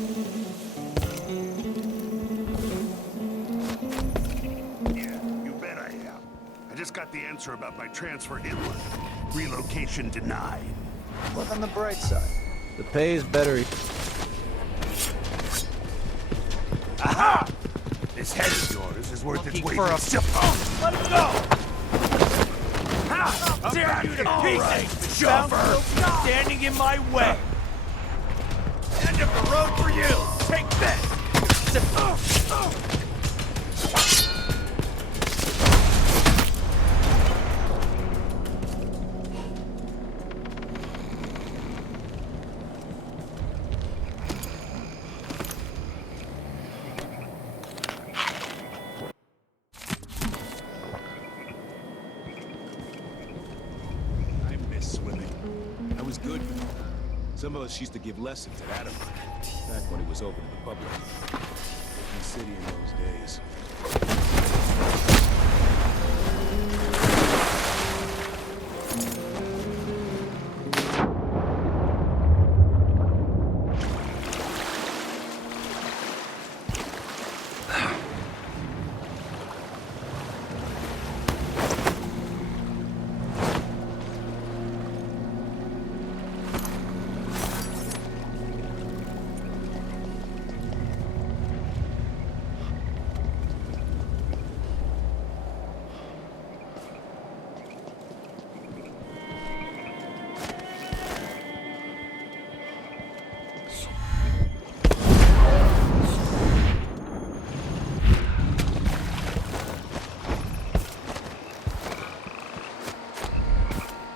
You bet I am. I just got the answer about my transfer inland. Relocation denied. Look on the bright side. The pay is better. Aha! This head of yours is worth its weight in silver. Let him go! How dare you to pieces, Jumper! standing in my way! End of the road for you! Take this! I miss swimming. I was good. Some of us used to give lessons at Adam, back when it was open to the public. In the city in those days.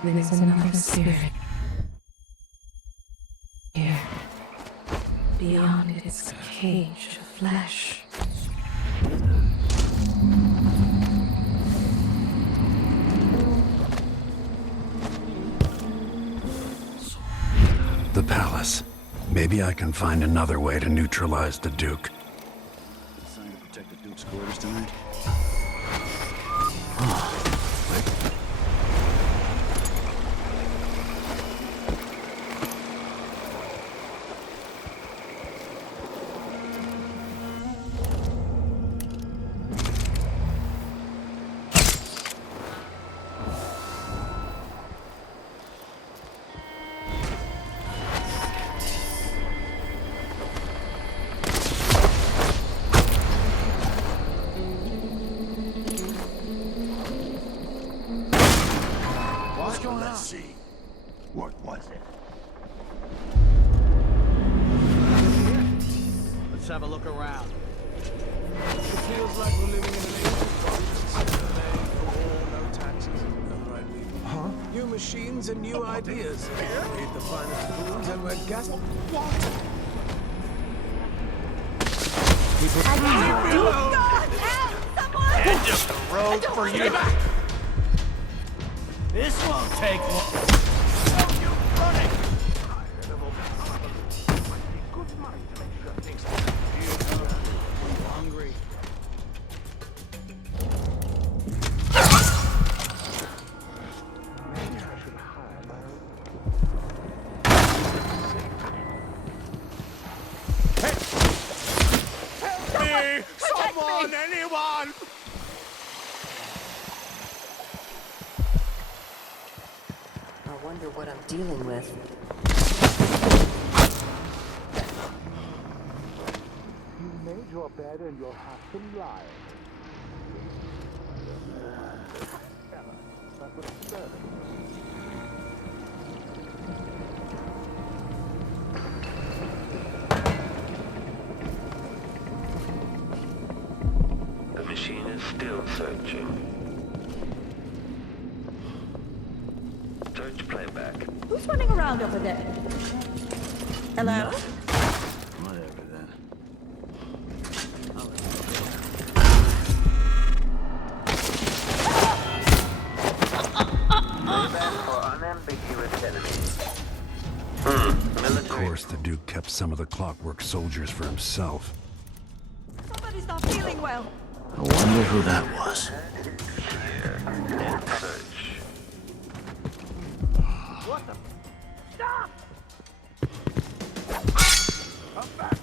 There's another spirit here, beyond its cage of flesh. The palace. Maybe I can find another way to neutralize the Duke. Assigned to protect the Duke's quarters tonight? Let's see. What was it? Let's have a look around. It feels like we're living in an age of no taxes. Huh? New machines and new ideas. We eat the finest foods and we're gas. What? End of the road for you! This won't take long. Oh, you're running! Hungry. Help me! Someone! Anyone! I wonder what I'm dealing with. You made your bed and you'll have to lie. That was absurd. The machine is still searching. Search playback. Who's running around over there? Hello? Whatever then. Playback for unambiguous enemies. Of course, the Duke kept some of the clockwork soldiers for himself. Somebody's not feeling well. I wonder who that was. Here, and search. What the? Stop! Come back!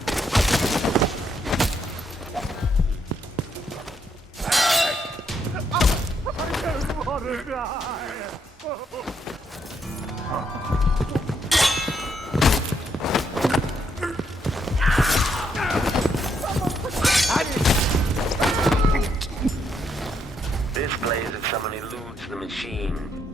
to die. This plays if someone eludes the machine.